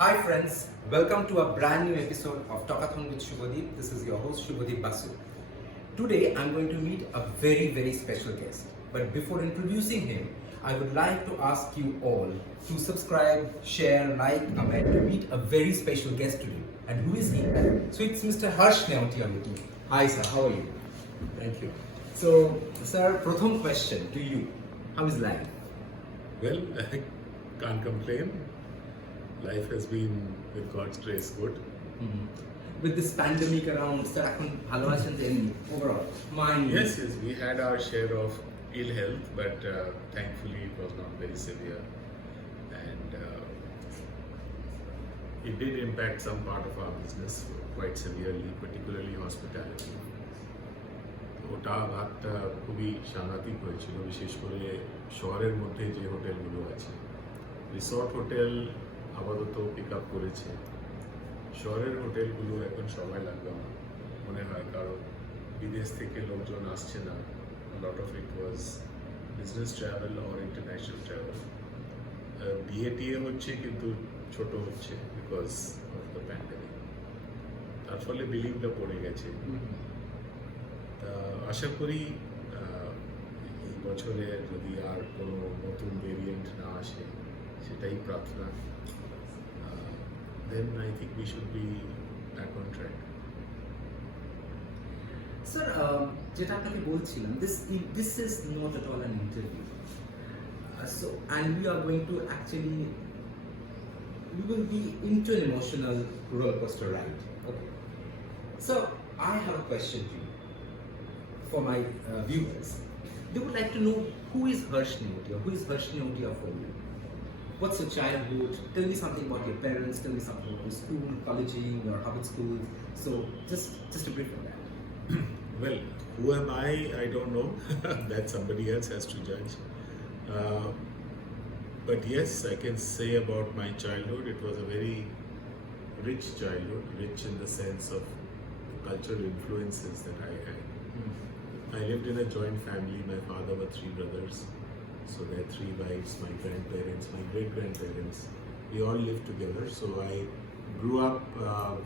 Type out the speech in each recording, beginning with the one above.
Hi friends, welcome to a brand new episode of Talk-a-thon with Shubhadeep. This is your host Shubhadeep Basu. Today I'm going to meet a very special guest. But before introducing him, I would like to ask you all to subscribe, share, like, comment to meet a very special guest today. And who is he? So it's Mr. Harsh Neotia with me. Hi sir, how are you? Thank you. So sir, protham question to you. How is life? Well, I can't complain. Life has been, with God's grace, good. With this pandemic around, sir, এখন ভালো আছেন তো এমনি overall? Mine. Yes, we had our share of ill health, but thankfully it was not very severe. And it did impact some part of our business quite severely, particularly hospitality. ওটা ভাগটা খুবই সাংঘাতিক হয়েছিল, বিশেষ করে শহরের মধ্যে যে হোটেলগুলো আছে। রিসর্ট হোটেল আপাতত পিক আপ করেছে, শহরের হোটেলগুলো এখন সময় লাগবে আমার মনে হয়, কারণ বিদেশ থেকে লোকজন আসছে না। Lot of it was business travel or international travel. বিয়ে হচ্ছে কিন্তু ছোট হচ্ছে বিকজ অফ দ্য প্যান্ডেমিক, তার ফলে বিলিংটা পড়ে গেছে। তা আশা করি এই বছরে যদি আর কোনো নতুন ভেরিয়েন্ট না আসে, সেটাই প্রার্থনা। Then I think we should be back on track. Sir, যেটা আপনাকে বলছিলাম, this is not at all an interview. And we are going to actually, we will be into an emotional roller coaster ride. Okay. So I have a question to you, for my viewers. They would like to know who is Harsh Neotia? Who is Harsh Neotia for you? What's your childhood? Tell me something about your parents. Tell me something about your school, colleging, your Harvard school. So just a brief on that. Well, who am I don't know. That somebody else has to judge. But yes, I can say about my childhood, it was a very rich childhood, rich in the sense of cultural influences that I had. I lived in a joint family. My father were 3 brothers. So there are 3 wives, my grandparents, my great-grandparents. We all lived together. So I grew up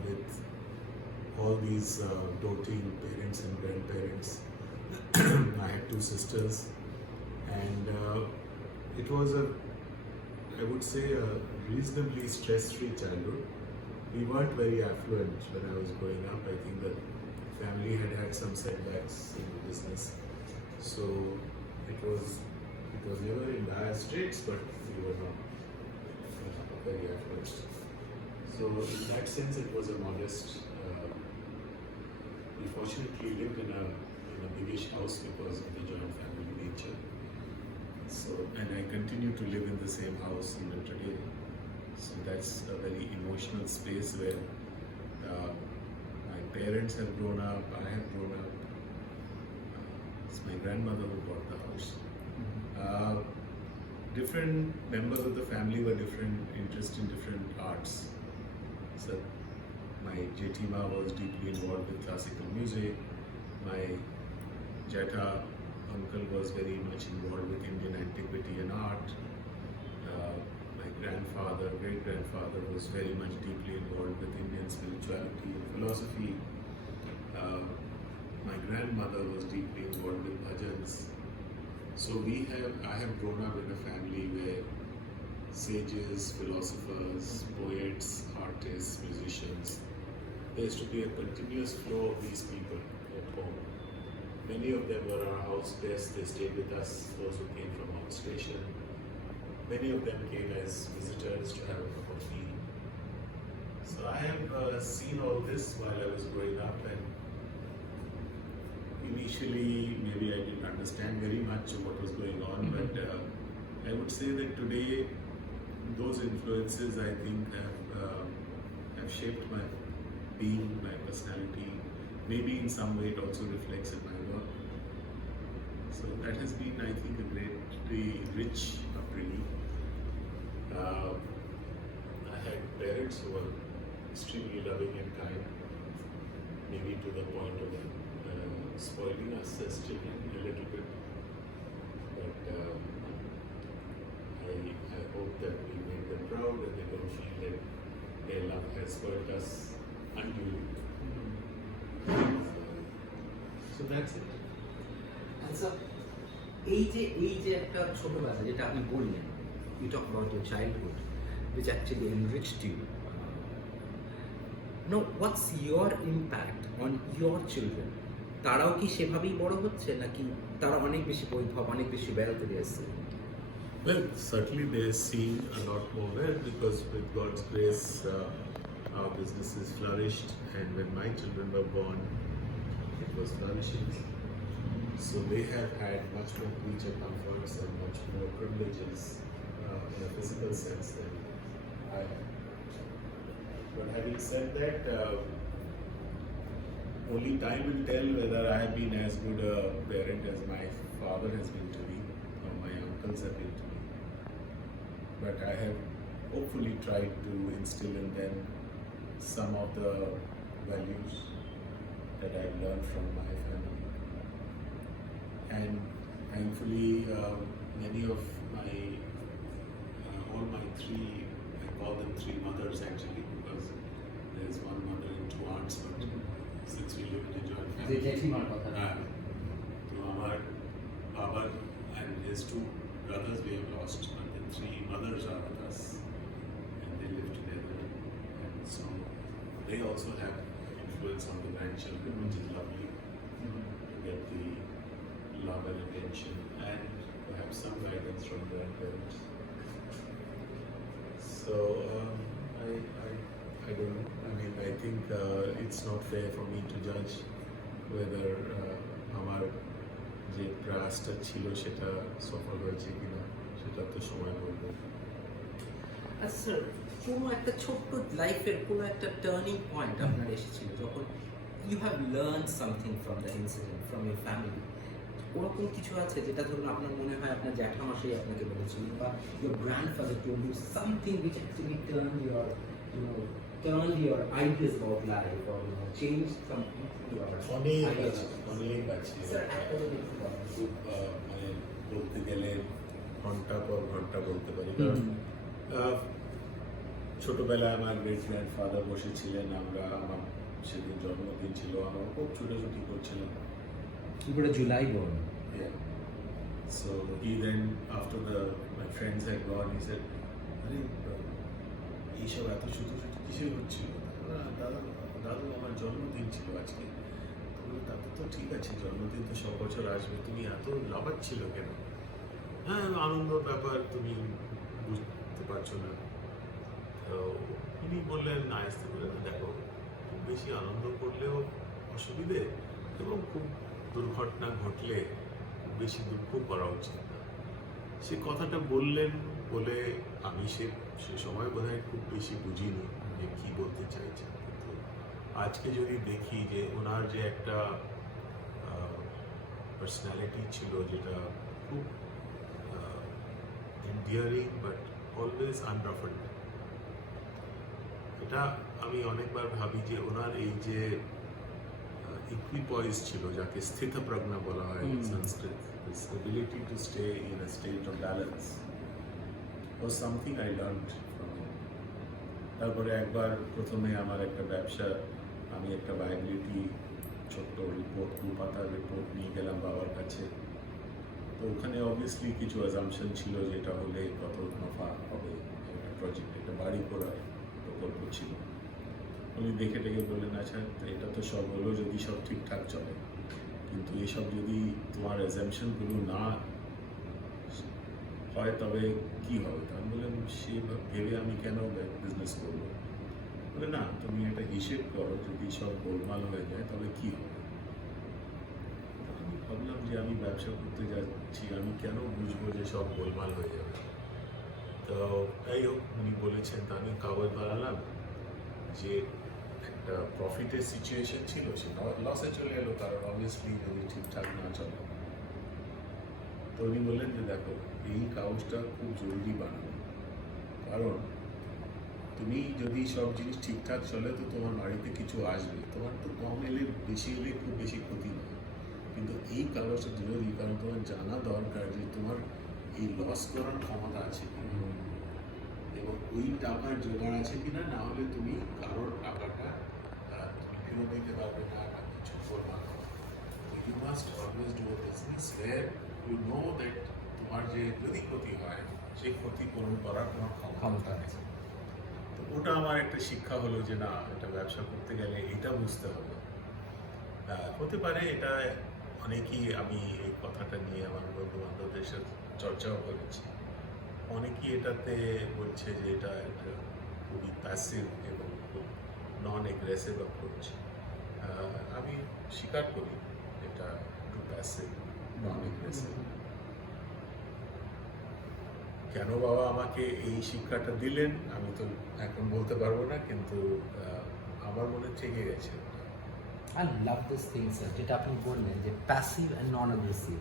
with all these doting parents and grandparents. I had 2 sisters. And it was I would say, a reasonably stress-free childhood. We weren't very affluent when I was growing up. I think the family had some setbacks in the business. So it was never in dire straits, but we were not very affluent. So in that sense, it was a modest. We fortunately lived in a biggish house because of the joint family nature. So, and I continue to live in the same house even today. So that's a very emotional space where my parents have grown up, I have grown up. It's my grandmother who bought the house. Different members of the family were different interested in different arts. So my Jetima was deeply involved with classical music. My Jeta uncle was very much involved with Indian antiquity and art. My great-grandfather was very much deeply involved with Indian spirituality and philosophy. My grandmother was deeply involved with bhajans. So I have grown up in a family where sages, philosophers, poets, artists, musicians, there used to be a continuous flow of these people at home. Many of them were our house guests. They stayed with us, those who came from outstation. Many of them came as visitors to have a cup of tea. So I have seen all this while I was growing up, and initially maybe I didn't understand very much of what was going on, but I would say that today those influences, I think, have shaped my being, my personality. Maybe in some way it also reflects in my work. So that has been, I think, a greatly rich upbringing. I had parents who were extremely loving and kind, maybe to the point of spoiling us as children a little bit. But I hope that we made them proud and they don't feel that their love has spoiled us unduly. So that's it. আচ্ছা, এই যে একটা ছোটবেলা যেটা আপনি বললেন, you talk about your childhood which actually enriched you. Now what's your impact on your children? তারাও কি সেভাবেই বড় হচ্ছে নাকি তারা অনেক বেশি বৈভব, অনেক বেশি বেড়াতে দিয়েছে? Well, certainly they're seeing a lot more well because with God's grace, our businesses flourished, and when my children were born, it was flourishing. So they have had much more creature comforts and much more privileges in a physical sense than I have. But having said that, only time will tell whether I have been as good a parent as my father has been to me or my uncles have been to me. But I have hopefully tried to instill in them some of the values that I've learned from my family. And thankfully, many of my, all my three, I call them three mothers actually, because there is one mother and two aunts, but since we live in a joint family, to our Baba and his two brothers we have lost, but the three mothers are with us, and they live together, and so they also have influence on the grandchildren, which is lovely to get the love and attention, and perhaps some guidance from grandparents. So I don't know. I mean, I think it's not fair for me to judge whether আমার যে প্রয়াসটা ছিল সেটা সফল হয়েছে কিনা, সেটা তো সময় বলবে। আচ্ছা স্যার, কোনো একটা ছোট্ট লাইফের কোনো একটা টার্নিং পয়েন্ট আপনার এসেছিল যখন you have learn something from the incident from your family? ওরকম কিছু আছে যেটা ধরুন আপনার মনে হয় আপনার জ্যাঠামশাই আপনাকে বলেছিলেন বা your grandfather told you something which actually turned your ideas about life or changed something your ideas? অনেক আছে স্যার একটা যদি একটু বলেন। খুব মানে বলতে গেলে ঘন্টা পর ঘন্টা বলতে পারি, কারণ ছোটবেলায় আমার গ্রেট গ্র্যান্ডফাদার বসেছিলেন, আমার সেদিন জন্মদিন ছিল, আমরা খুব ছুটোছুটি করছিলাম। You were a July born. Yeah. So he then, after my friends had gone, he said, "Arey, এইসব এত ছুটোছুটি কিসে হচ্ছিল?" দাদু আমার জন্মদিন ছিল আজকে। দাদু তো ঠিক আছে, জন্মদিন তো সব বছর আসবে, তুমি এত লাফাচ্ছিল কেন? হ্যাঁ, আনন্দর ব্যাপার, তুমি বুঝতে পারছো না। তো উনি বললেন, আসতে বললেন, দেখো খুব বেশি আনন্দ করলেও অসুবিধে, এবং খুব দুর্ঘটনা ঘটলে খুব বেশি দুঃখ করা উচিত না। সে কথাটা বললেন বলে আমি সে সময় বোধহয় খুব বেশি বুঝিনি যে কী বলতে চাইছে, কিন্তু আজকে যদি দেখি যে ওনার যে একটা পার্সোনালিটি ছিল যেটা খুব এন্ডিয়ারিং বাট অলওয়েজ আনরাফলড, এটা আমি অনেকবার ভাবি যে ওনার এই যে ইকুইপয়েজ ছিল, যাকে স্থিতপ্রজ্ঞা বলা হয় সংস্কৃত, this ability to stay in a state of balance was something I learned from him. তারপরে একবার প্রথমে আমার একটা ব্যবসা, আমি একটা ভায়াবিলিটি ছোট্ট রিপোর্ট, 2 পাতার রিপোর্ট নিয়ে গেলাম বাবার কাছে। তো ওখানে অবভিয়াসলি কিছু অ্যাজাম্পশন ছিল যে এটা হলে কত নফা হবে, একটা প্রজেক্ট, একটা বাড়ি করার প্রকল্প ছিল। উনি দেখে টেকে বললেন, আচ্ছা এটা তো সব হলো যদি সব ঠিকঠাক চলে, কিন্তু এসব যদি তোমার অ্যাজাম্পশনগুলো না হয় তবে কি হবে? আমি বললাম, সে ভেবে আমি কেন বিজনেস করবো? বলে না, তুমি একটা হিসেব করো, যদি সব গোলমাল হয়ে যায় তবে কি হবে? আমি ভাবলাম যে আমি ব্যবসা করতে যাচ্ছি, আমি কেন বুঝবো যে সব গোলমাল হয়ে যাবে? তো যাই হোক, উনি বলেছেন, তা আমি কাগজ বানালাম যে একটা প্রফিটের সিচুয়েশন ছিল, সেটা লসে চলে এলো, কারণ অবভিয়াসলি যদি ঠিকঠাক না চলে। তো উনি বললেন যে দেখো, এই কাগজটা খুব জরুরি বানানো, কারণ তুমি যদি সব জিনিস ঠিকঠাক চলে তো তোমার বাড়িতে কিছু আসবে, তোমার তো কম এলে বেশি এলে খুব বেশি ক্ষতি নয়, কিন্তু এই কাগজটা জরুরি, কারণ তোমার জানা দরকার যে তোমার এই লস করার ক্ষমতা আছে। এবং ওই টাকার জোগাড় আছে কিনা, না হলে তুমি কারোর টাকাটা তুমি ফেরত দিতে পারবে না বা কিছু করবে না। You must always do a business where you know that তোমার যে যদি ক্ষতি হয় সেই ক্ষতি পূরণ করার কোনো ক্ষমতা নেই। তো ওটা আমার একটা শিক্ষা হলো যে না, এটা ব্যবসা করতে গেলে এটা বুঝতে হবে। হতে পারে এটা অনেকেই, আমি এই কথাটা নিয়ে আমার বন্ধু বান্ধবদের সাথে চর্চাও করেছি, অনেকেই এটাতে বলছে যে এটা একটা খুবই প্যাসিভ এবং খুব নন এগ্রেসিভ অ্যাপ্রোচ। আমি স্বীকার করি এটা একটু প্যাসিভ, নন এগ্রেসিভ। কেন বাবা আমাকে এই শিক্ষাটা দিলেন আমি তো এখন বলতে পারবো না, কিন্তু আমার মনে থেকে গেছে। I love this thing, sir. যেটা আপনি বললেন যে passive and non aggressive.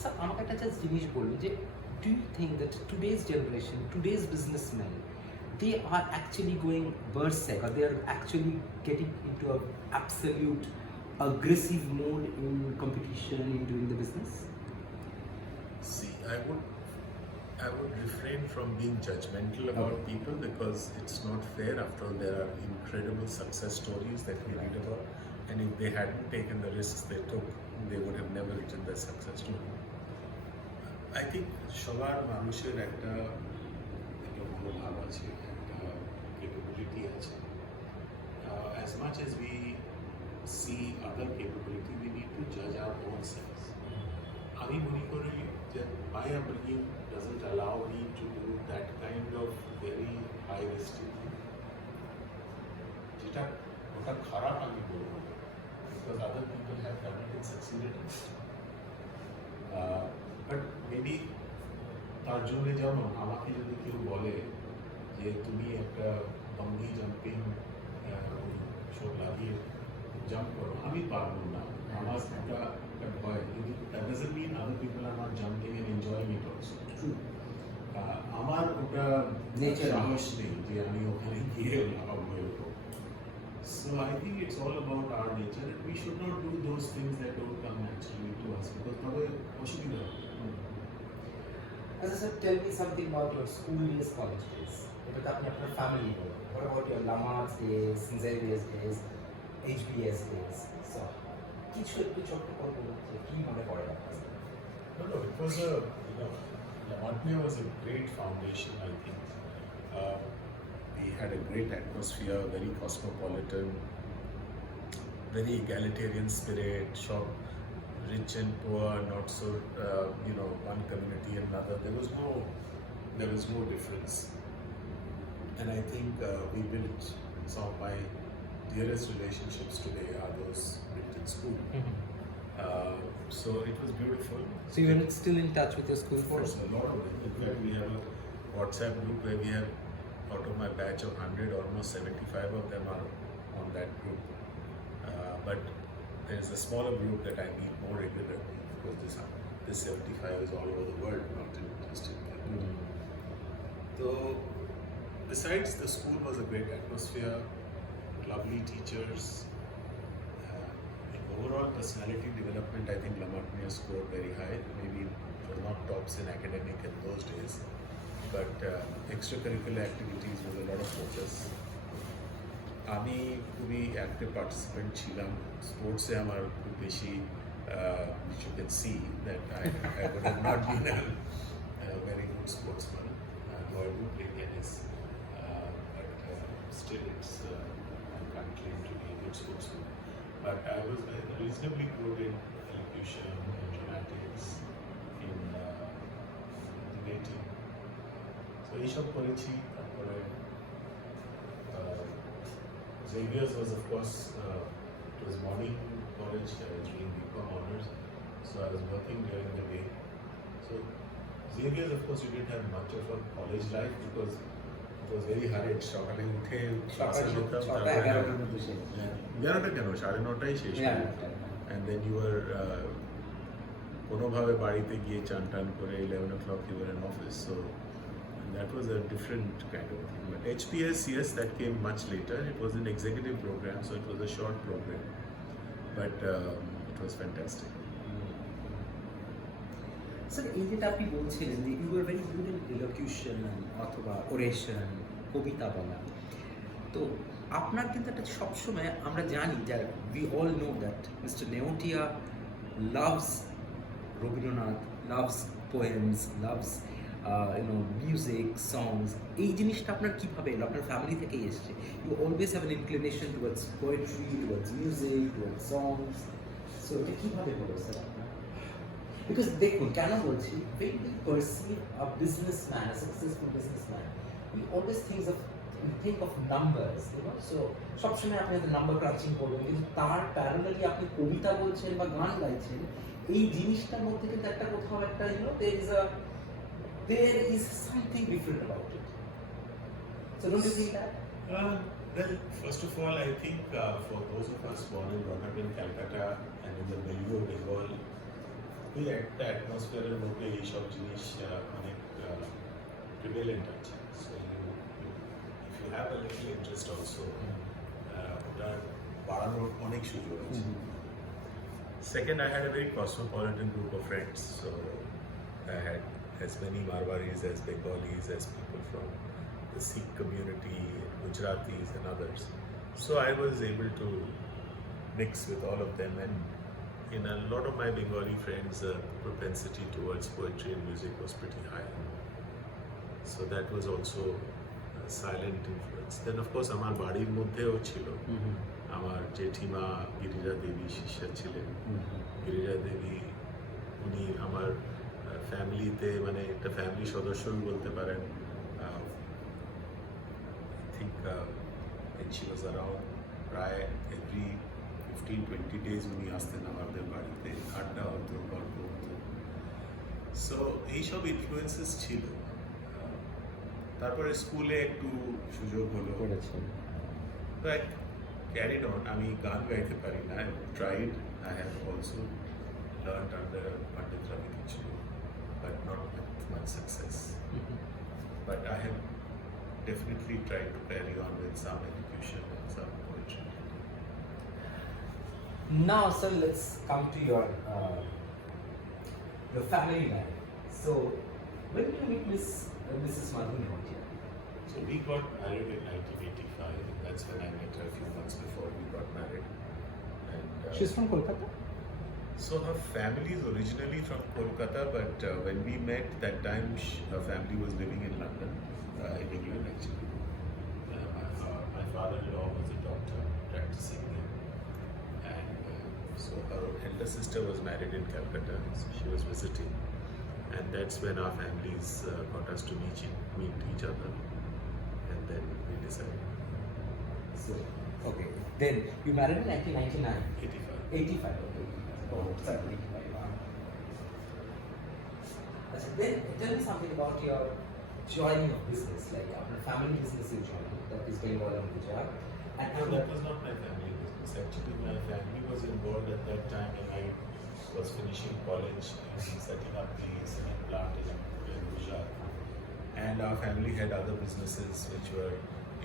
Sir আমাকে একটা জাস্ট জিনিস বলবেন যে do you think that today's generation, today's businessman, they are actually going berserk or they are actually getting into a absolute aggressive mode in competition in doing the business? See, I would refrain from being judgmental about people because it's not fair. After all, there are incredible success stories that we read about, and if they hadn't taken the risks they took, they would have never written their success story. I think সবার মানুষের একটা মনোভাব আছে, একটা capability আছে. As much as we see other capability, we need to judge our own selves. আমি মনে করি যে my upbringing doesn't allow me to do that kind of very high risk taking. যেটা ওটা খারাপ আমি বলবো না, because other people have done it and succeeded in it. But maybe তার জন্য যেমন আমাকে যদি কেউ বলে যে তুমি একটা বঙ্গি জাম্পিং সব লাগিয়ে জাম্প করো, আমি পারবো না, আমার একটা ভয়, কিন্তু that doesn't mean other people are not jumping and enjoying it also. আমার ওটা সাহস নেই যে আমি ওখানে গিয়ে লাভ হয়ে উঠবো। So I think it's all about our nature, and we should not do those things that don't come naturally to us, because তবে অসুবিধা হবে। As I said, tell me something about your school days, college days. এটা তো আপনি আপনার family বলেন। What about your Lamar's days, Xavier's days, HBS days? So, কিছু একটু ছোট্ট করবো যে কি মনে পড়ে আপনার? No, it was a, Lamartnia was a great foundation, I think. We had a great atmosphere, very cosmopolitan, very egalitarian spirit, shop, rich and poor, not so, one community and another. There was no difference. And I think we built some of my dearest relationships today are those built in school. So it was beautiful. So you're still in touch with your school Of course, a lot of it. In fact, we have a WhatsApp group where we have, out of my batch of 100, almost 75 of them are on that group. But there's a smaller group that I meet more regularly, because this 75 is all over the world, not just in Kolkata. So, besides, the school was a great atmosphere, lovely teachers. In overall personality development, I think Lamartnia scored very high. Maybe it was not tops in academic in those days, but extracurricular activities with a lot of focus. আমি খুবই active participant ছিলাম স্পোর্টসে, আমার খুব বেশি you can see that I would have not been a very good sportsman, though I do play tennis, but still I can't claim to be a good sportsman. But I was reasonably good in elocution, in dramatics, in debating. So এইসব করেছি। তারপরে Xavier's was, of course, it was morning college. I was doing BCom honors, so I was working during the day. So Xavier's, of course, you didn't have much of a college life because it was very hurried. সকালে উঠে ক্লাসে যেতাম, তারপরে 11টা কেন 9:30টাই শেষ হয়ে যেত, and then you were কোনোভাবে বাড়িতে গিয়ে চান টান করে 11 o'clock you were in office. So that was a different kind of thing. But HPS, yes, that came much later. It was an executive program, so it was a short program. But it was fantastic. Sir এই যেটা আপনি বলছিলেন যে you are very good in elocution অথবা oration, কবিতা বলা, তো আপনার কিন্তু একটা সবসময় আমরা জানি যে we all know that mister Neotia loves Rabindranath, loves poems, loves music, songs. এই জিনিসটা আপনার কীভাবে এলো? আপনার ফ্যামিলি থেকেই এসছে? You always have an inclination towards poetry, towards music, towards songs. So এটা কীভাবে হলো স্যার আপনার? বিকজ দেখুন কেন বলছি, when we perceive a businessman, a successful businessman, we always think of numbers, you know. So সবসময় আপনি হয়তো নাম্বার ক্রাঞ্চিং করবেন, কিন্তু তার প্যারালালি আপনি কবিতা বলছেন বা গান গাইছেন, এই জিনিসটার মধ্যে কিন্তু একটা কোথাও একটা there is something different about it. So don't you think that? Well, first of all, I think for those of us born and brought up in Calcutta and in the milieu of Bengal, we একটা অ্যাটমসফিয়ারের মধ্যে এইসব জিনিস অনেক prevalent আছে। So if you have a little interest also, ওটার বাড়ানোর অনেক সুযোগ আছে। Second, I had a very cosmopolitan group of friends. So I had as many Marwaris as Bengalis, as people from the Sikh community, Gujaratis and others. So I was able to mix with all of them, and in a lot of my Bengali friends, propensity towards poetry and music was pretty high. So that was also a silent influence. Then of course আমার বাড়ির মধ্যেও ছিল। আমার জেঠিমা গিরিজা দেবী শিষ্যা ছিলেন। গিরিজা দেবী উনি আমার ফ্যামিলিতে মানে একটা ফ্যামিলি সদস্যই বলতে পারেন। I think when she was around, প্রায় every 15-20 days উনি আসতেন আমাদের বাড়িতে, আড্ডা হতো, গল্প হতো। সো এইসব ইনফ্লুয়েন্সেস ছিল। তারপরে স্কুলে একটু সুযোগ হলো, তো I carried on. আমি গান গাইতে পারি না, I tried. I have also learned under Pandit Ravi Kichlu, but not with much success. But I have definitely tried to carry on with some education and some poetry. Now, sir, let's come to your family life. So, when did you meet Mrs. Madhu Neotia? So we got married in 1985, and that's when I met her a few months before we got married. And She's from Kolkata? so her family is originally from Kolkata, but when we met that time, her family was living in London, in England actually. My father-in-law was a doctor practicing there, and so her elder sister was married in Calcutta, so she was visiting, and that's when our families got us to meet each other, and then we decided. So, okay. Then you married in 1999? 85. 85, okay. Oh, sorry, 85. Then tell me something about your joining of business, like your family business you joined, that is Bengal and Gujarat. And No, that was not my family business. Actually, my family was involved at that time when I was finishing college and setting up the cement plant in Gujarat. And our family had other businesses which were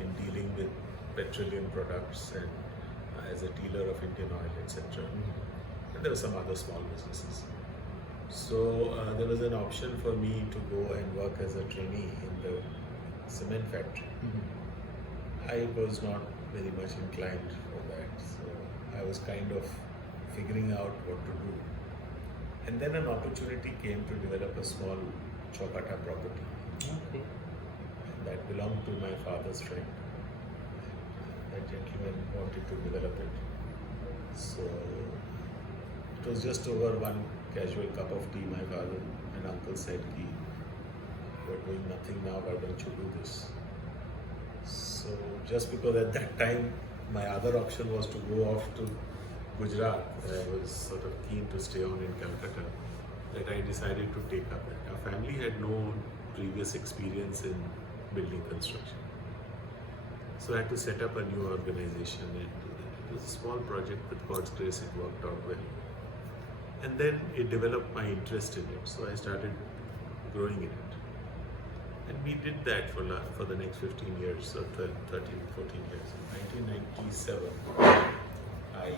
in dealing with petroleum products and as a dealer of Indian oil, etc. And there were some other small businesses. So there was an option for me to go and work as a trainee in the cement factory. I was not very much inclined for that, so I was kind of figuring out what to do. And then an opportunity came to develop a small Kolkata property. Okay. That belonged to my father's friend. That gentleman wanted to develop it. So it was just over one casual cup of tea. My father and uncle said, "You're doing nothing now, why don't you do this?" So just because at that time my other option was to go off to Gujarat, I was sort of keen to stay on in Calcutta, that I decided to take up that. Our family had no previous experience in building construction. So I had to set up a new organization and do that. It was a small project, with God's grace it worked out well. And then it developed my interest in it, so I started growing in it. And we did that for the next 15 years, or 12, 13, 14 years. In 1997, I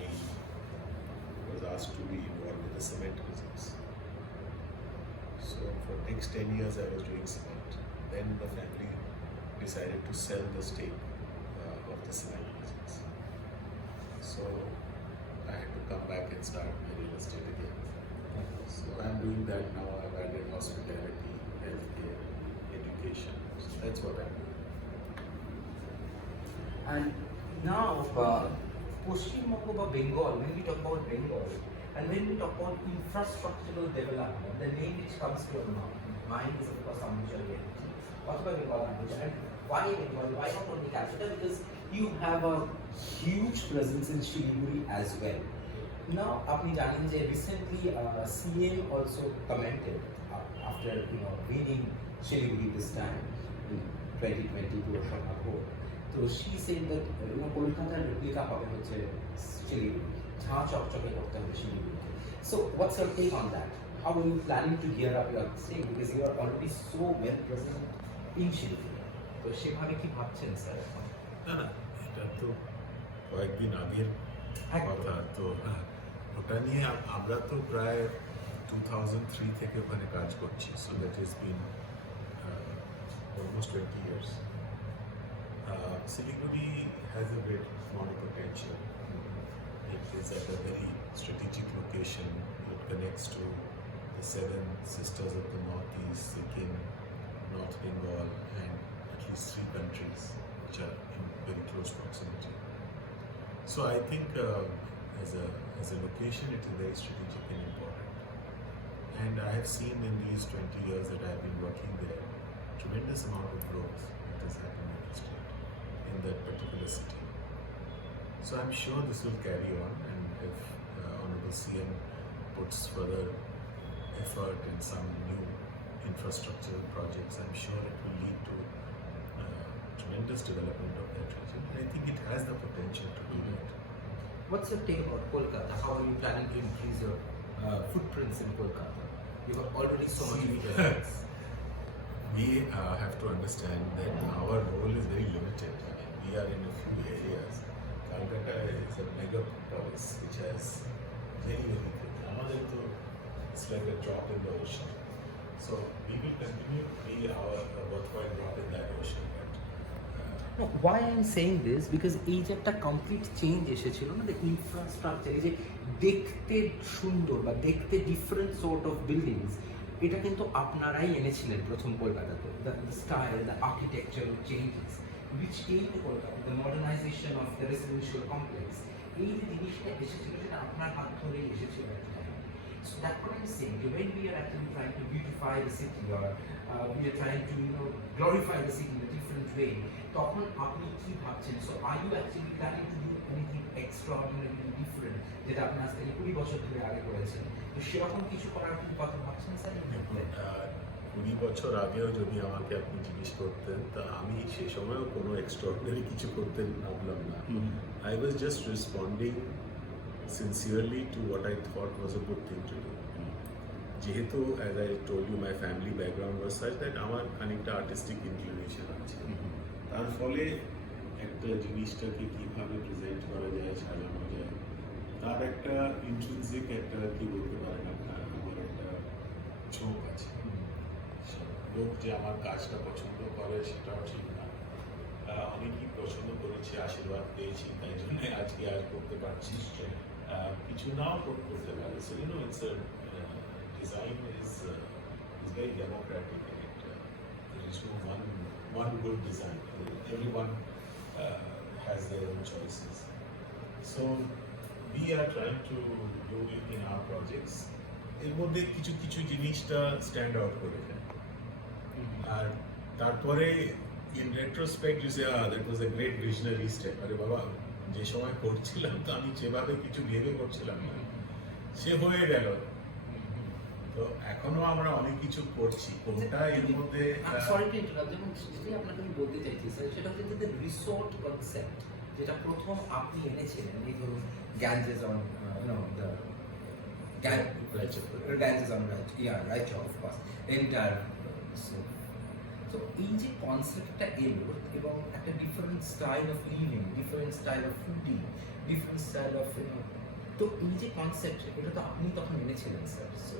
was asked to be involved with the cement business. So for next 10 years I was doing cement. Then the family decided to sell the stake of the cement business. So I had to come back and start my real estate again. So I'm doing that now. I've added hospitality, healthcare, education. So that's what I'm doing. And now, Pashchimbanga or Bengal, when we talk about Bengal, and when we talk about infrastructural development, the name which comes to your mind is of course Ambuja Neotia. What about Bengal Ambuja? And why Bengal? Why not only Calcutta? Because you have a huge presence in Shiliguri as well. Now, আপনি জানেন যে recently CM also commented after winning Shiliguri this time in 2020 Purasabha vote. So she said that Kolkata replica হবে হচ্ছে Shiliguri. ঝাঁ চকচকে করতে হবে Shiliguri. So what's your take on that? How are you planning to gear up your stake because you are already so well present in Shiliguri? তো সেভাবে কি ভাবছেন স্যার? না না, এটা তো কয়েকদিন আগের কথা। তো ওটা নিয়ে আমরা তো প্রায় 2003 থেকে ওখানে কাজ করছি। So that is bin almost 20 years. Siliguri has a great amount of potential. It is at a very strategic location. It connects to the 7 sisters of the Northeast, Sikkim, North Bengal, and at least 3 countries which are in very close proximity. So I think as a location, it is very strategic and important. And I have seen in these 20 years that I have been working there, tremendous amount of growth that has happened in the state, in that particular city. So I'm sure this will carry on, and if Honorable CM puts further effort in some new infrastructure projects, I'm sure it will lead to tremendous development of that region. And I think it has the potential to do that. What's your take about Kolkata? How are you planning to increase your footprints in Kolkata? You have already so much presence. We have to understand that our role is very limited. I mean, we are in a few areas. Kolkata is a megapolis which has very, very good. It's like a drop in the ocean. So we will continue to be our worthwhile drop in that ocean. No, why I'm saying this because এই যে একটা complete change এসেছিল না, the infrastructure, এই যে দেখতে সুন্দর বা দেখতে ডিফারেন্ট সর্ট অফ বিল্ডিংস, এটা কিন্তু আপনারাই এনেছিলেন প্রথম কলকাতাতে। The style, the architectural changes which came to Kolkata, the modernization of the residential complex, এই যে জিনিসটা এসেছিল সেটা আপনার হাত ধরেই এসেছিল একটা time. So that's what I'm saying. When we are actually trying to beautify the city or we are trying to glorify the city in a different way, তখন আপনি কি ভাবছেন? So are you actually planning to do anything extraordinarily different যেটা আপনি আজ থেকে 20 বছর ধরে আগে করেছেন? তো সেরকম কিছু করার কি কথা ভাবছেন স্যার? 20 বছর আগেও যদি আমাকে আপনি জিজ্ঞেস করতেন, তা আমি সে সময়ও কোনো এক্সট্রাঅর্ডিনারি কিছু করতে ভাবলাম না। I was just responding sincerely to what I thought was a good thing to do. যেহেতু as I told you, my family background was such that আমার খানিকটা আর্টিস্টিক ইনক্লিনেশন আছে। তার ফলে একটা জিনিসটাকে কিভাবে প্রেজেন্ট করা যায়, সাজানো যায়, তার একটা ইন্ট্রিনসিক একটা কি বলতে পারেন আপনার, আমার একটা ঝোঁক আছে। লোক যে আমার কাজটা পছন্দ করে সেটাও ঠিক না। অনেকেই পছন্দ করেছি, আশীর্বাদ পেয়েছি, তাই জন্য আজকে আর করতে পারছি। কিছু নাও করতে পারে। So you know, it's a design is very democratic, and there is no one good design. Everyone has their own choices. So we are trying to do it in our projects. এর মধ্যে কিছু কিছু জিনিসটা stand out করে যায়। আর তারপরে in retrospect you say, that was a great visionary step. আরে বাবা, যে সময় করছিলাম তো আমি যেভাবে কিছু ভেবে করছিলাম না, সে হয়ে গেল। তো এখনো আমরা অনেক কিছু করছি, কোনটা এর মধ্যে সরি টু ইন্টারাপ্ট, যেমন যেটা আপনাকে আমি বলতে চাইছি স্যার, সেটা হচ্ছে যে রিসোর্ট কনসেপ্ট যেটা প্রথম আপনি এনেছিলেন, এই ধরুন Ganges on Ganges on Raicha, of course, entire. So এই যে কনসেপ্টটা এলো এবং একটা different style of living, different style of fooding, different style of তো এই যে কনসেপ্ট, এটা তো আপনি তখন এনেছিলেন sir. So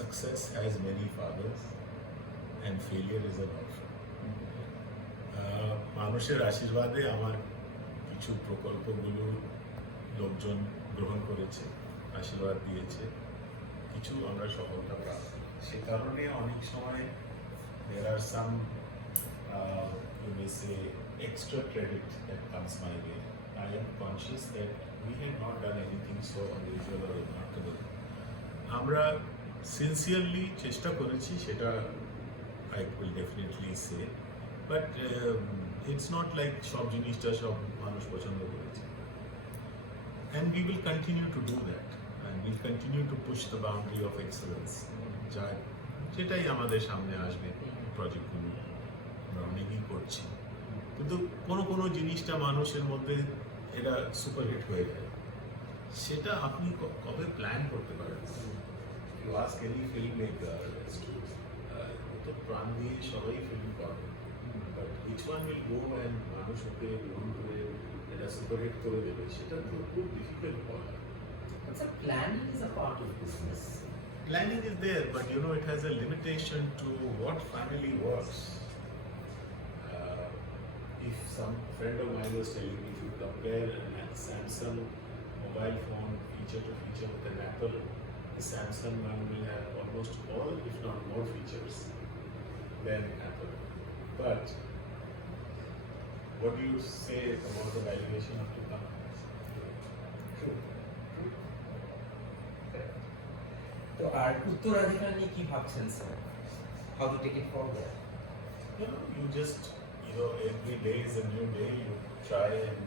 success has many fathers and failure is an orphan. মানুষের আশীর্বাদে আমার কিছু প্রকল্পগুলো লোকজন গ্রহণ করেছে, আশীর্বাদ দিয়েছে, কিছু আমরা সফলতা প্রাপ্ত। সে কারণে অনেক সময় there are some you may say extra credit that comes my way. I am conscious that we had not done anything so unusual or remarkable. আমরা sincerely চেষ্টা করেছি, সেটা I will definitely say, but it's not like সব জিনিসটা সব মানুষ পছন্দ করেছে, and we will continue to do that and we'll continue to push the boundary of excellence. যেটাই আমাদের সামনে আসবে প্রজেক্টগুলো আমরা অনেকই করছি, কিন্তু কোনো জিনিসটা মানুষের মধ্যে এটা সুপারহিট হয়ে যায়, সেটা আপনি কবে প্ল্যান করতে পারেন? You ask any film maker তো প্রাণ দিয়ে সবাই ফিল্ম করে, but each one will go and মানুষ ওকে গ্রহণ করে এটা সুপারহিট করে দেবে, সেটা তো খুব ডিফিকাল্ট বলা। So planning is a part of business. Planning is there, but you know it has a limitation to what family works. If some friend of mine was telling me, if you compare a Samsung mobile phone feature to feature with an Apple, the Samsung one will have almost all, if not more features than Apple. But what do you say about the valuation of two companies? True. তো আর উত্তরাধিকার নিয়ে কি ভাবছেন sir? How to take it forward? You just, every day is a new day. You try and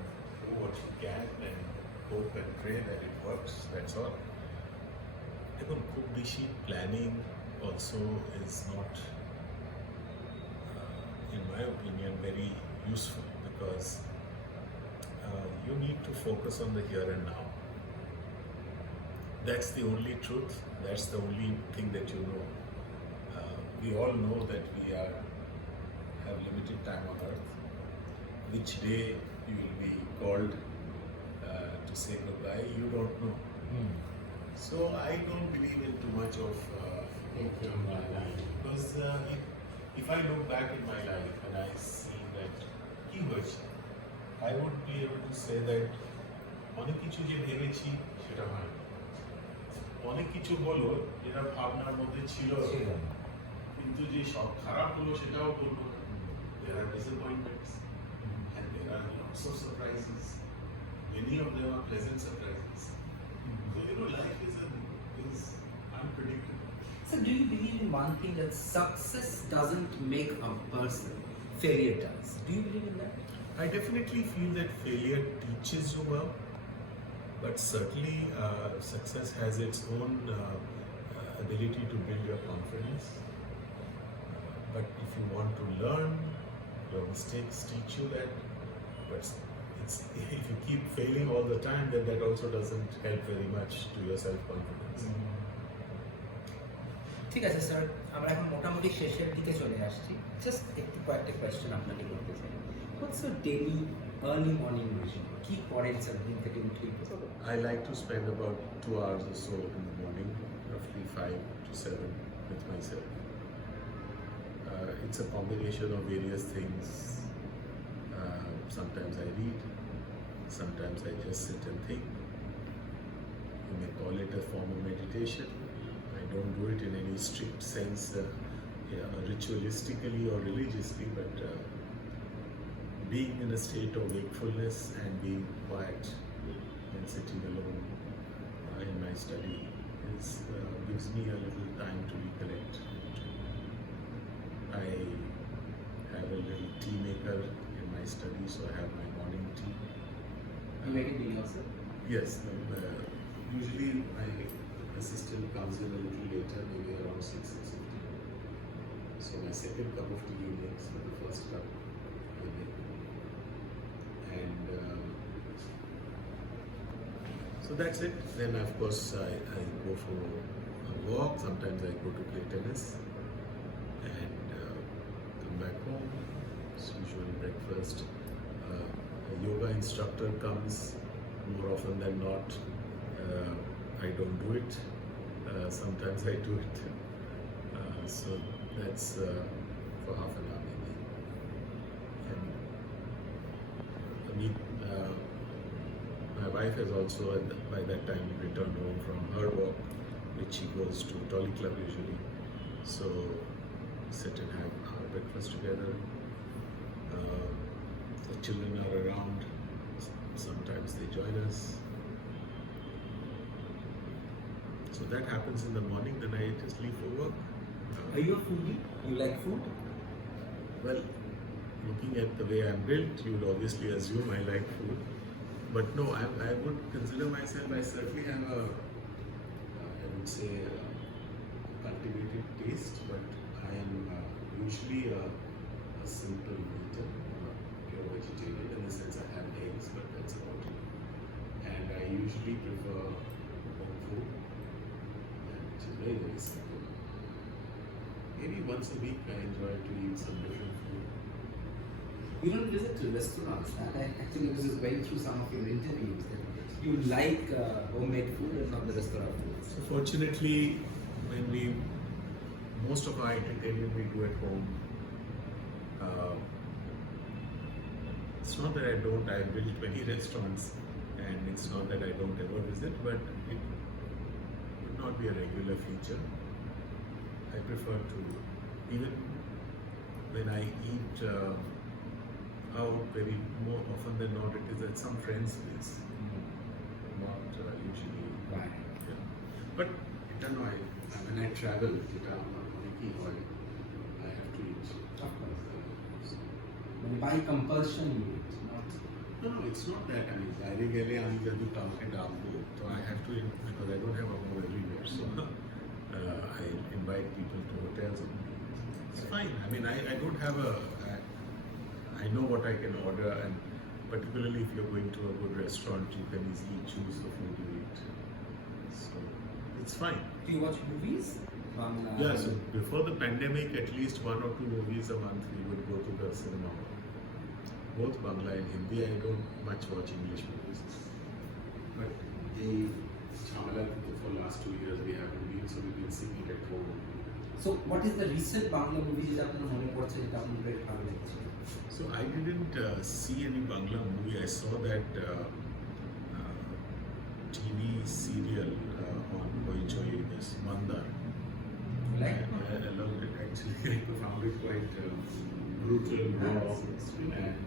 do what you can and hope and pray that it works. That's all. Even খুব বেশি planning also is not, in my opinion, very useful, because you need to focus on the here and now. That's the only truth. That's the only thing that you know. We all know that we have limited time on earth. Which day you will be called to say goodbye, you don't know. So I don't believe in too much of my life, because if I look back in my life and I see that কি হয়েছে, I would be able to say that অনেক কিছু যে ভেবেছি সেটা হয়, অনেক কিছু হলো যেটা ভাবনার মধ্যে ছিল, কিন্তু যে সব খারাপ হলো সেটাও বলবো না। There are disappointments and there are lots of surprises. Many of them are pleasant surprises. So life is unpredictable. So do you believe in one thing, that success doesn't make a person, failure does? Do you believe in that? I definitely feel that failure teaches you well, but certainly success has its own ability to build your confidence. But if you want to learn, your mistakes teach you that. But if you keep failing all the time, then that also doesn't help very much to your self-confidence. ঠিক আছে sir, আমরা এখন মোটামুটি শেষের দিকে চলে আসছি। Just একটু কয়েকটা কোয়েশ্চেন আপনাকে করতে চাই। What's your daily early morning routine? কি করেন স্যার দিন থেকে উঠলেই? I like to spend about 2 hours or so in the morning, roughly 5 to 7 with myself. It's a combination of various things. Sometimes I read, sometimes I just sit and think. You may call it a form of meditation. I don't do it in any strict sense, ritualistically or religiously, but being in a state of wakefulness and being quiet and sitting alone in my study gives me a little time to recollect. I have a little tea maker in my study, so I have my morning tea. You make it by yourself? Yes. Usually my assistant comes in a little later, maybe around 6:50. So my second cup of tea he makes, but the first cup I make. And so that's it. Then of course I go for a walk. Sometimes I go to play tennis and come back home. It's usually breakfast. A yoga instructor comes more often than not. I don't do it. Sometimes I do it. So that's for half an hour maybe. And I mean, my wife has also by that time returned home from her work, which she goes to Dolly Club usually. So sit and have our breakfast together. The children are around. Sometimes they join us. So that happens in the morning. Then I just leave for work. Are you a foodie? You like food? Well, looking at the way I'm built, you would obviously assume I like food. But no, I would consider myself, I certainly have I would say, cultivated taste, but I am usually a simple eater, pure vegetarian, in the sense I have eggs, but that's about it. And I usually prefer home food, which is very, very simple. Maybe once a week I enjoy to eat some different food. You don't visit to restaurants. I actually was just going through some of your interviews that you like homemade food and not the restaurant food. So fortunately, most of our entertainment we do at home. It's not that I built many restaurants, and it's not that I don't ever visit, but it would not be a regular feature. I prefer to, even when I eat out very more often than not, it is at some friend's place, not usually. Right. Yeah. But when I travel, I have to eat. Of course. When you buy compulsion, you eat, not. No, it's not that. I mean, I have to eat because I don't have a home everywhere. So I invite people to hotels. It's fine. I mean, I don't have I know what I can order, and particularly if you're going to a good restaurant, you can easily choose the food you eat. So it's fine. Do you watch movies? Yeah, so before the pandemic, at least 1 or 2 movies a month we would go to the cinema. Both Bangla and Hindi. I don't much watch English movies. But for the last 2 years we haven't been, so we've been seeing it at home. So what is the recent Bangla movie that you mone porche eta apni great bhalo লেগেছে? So I didn't see any Bangla movie. I saw that TV serial on Hoichoi, this Mandar. Like? I loved it actually. I found it quite brutal, raw, and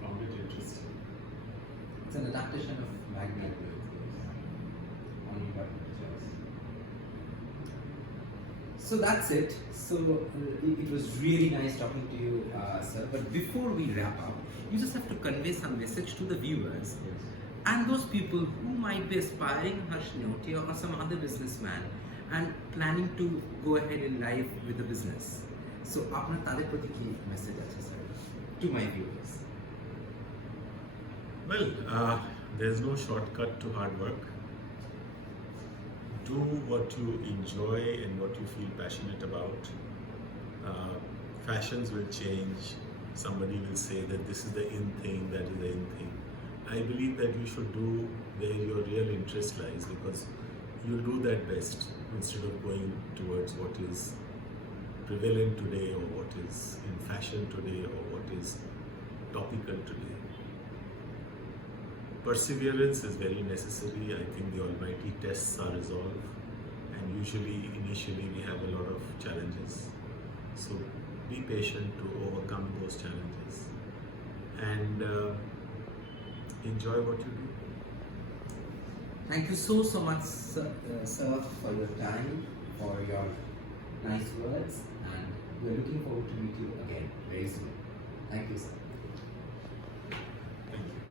found it interesting. It's an adaptation of Magnet. So that's it. So it was really nice talking to you, sir. But before we wrap up, you just have to convey some message to the viewers and those people who might be aspiring Harsh Neotia or some other businessman and planning to go ahead in life with the business. So, আপনার তাদের প্রতি কি message আছে, sir, to my viewers? Well, there's no shortcut to hard work. Do what you enjoy and what you feel passionate about. Fashions will change. Somebody will say that this is the in thing, that is the in thing. I believe that you should do where your real interest lies, because you'll do that best instead of going towards what is prevalent today or what is in fashion today or what is topical today. Perseverance is very necessary. I think the almighty tests our resolve, and usually initially we have a lot of challenges. So be patient to overcome those challenges and enjoy what you do. Thank you so much, sir, for your time, for your nice words, and we're looking forward to meet you again very soon. Thank you, sir.